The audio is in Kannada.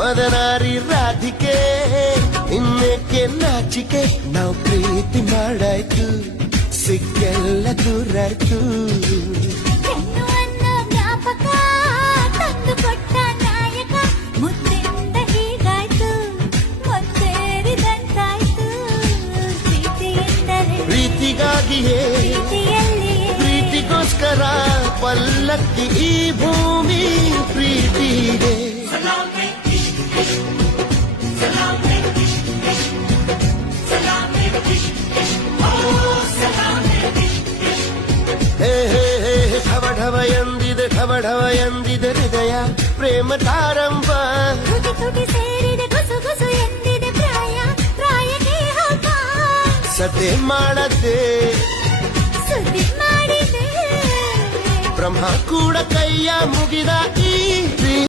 ಮದನಾರಿ ರಾಧಿಕೆ ಇನ್ನೇಕೆ ನಾಚಿಕೆ ನಾವು ಪ್ರೀತಿ ಮಾಡಾಯ್ತು ಸಿಕ್ಕೆಲ್ಲ ದೂರಾಯ್ತು ಹೆಣ್ಣು ಅನ್ನೋ ಜ್ಞಾಪಕ ತಂದು ಕೊಟ್ಟ ನಾಯಕ ಮುದ್ದಿಂದ ಹೀಗಾಯ್ತು ಮುತ್ತೇರಿದಂತಾಯ್ತು ಪ್ರೀತಿ ಎಂದರೆ ಪ್ರೀತಿಗಾಗಿಯೇ ಪ್ರೀತಿಯಲ್ಲಿಯೇ ಪ್ರೀತಿಗೋಸ್ಕರ ಪಲ್ಲಕ್ಕಿ ಈ ಭೂಮಿ ಪ್ರೀತಿಗೆ ಹೇ ಹೇ ಹೇ ಢವ ಢವ ಎಂದಿದೆ ಢವ ಢವ ಎಂದಿದೆ ಹೃದಯ ಪ್ರೇಮ ತಾರಂಭ ತುಟಿ ತುಟಿ ಸೇರಿದೆ ಗುಸು ಗುಸು ಎಂದಿದೆ ಪ್ರಾಯ ಪ್ರಾಯಕ್ಕೆ ಹೋಗ ಸತೆ ಮಾಡದೆ ಸುದ್ದಿ ಮಾಡಿದೆ ಬ್ರಹ್ಮ ಕೂಡ ಕೈಯ ಮುಗಿದ ಈ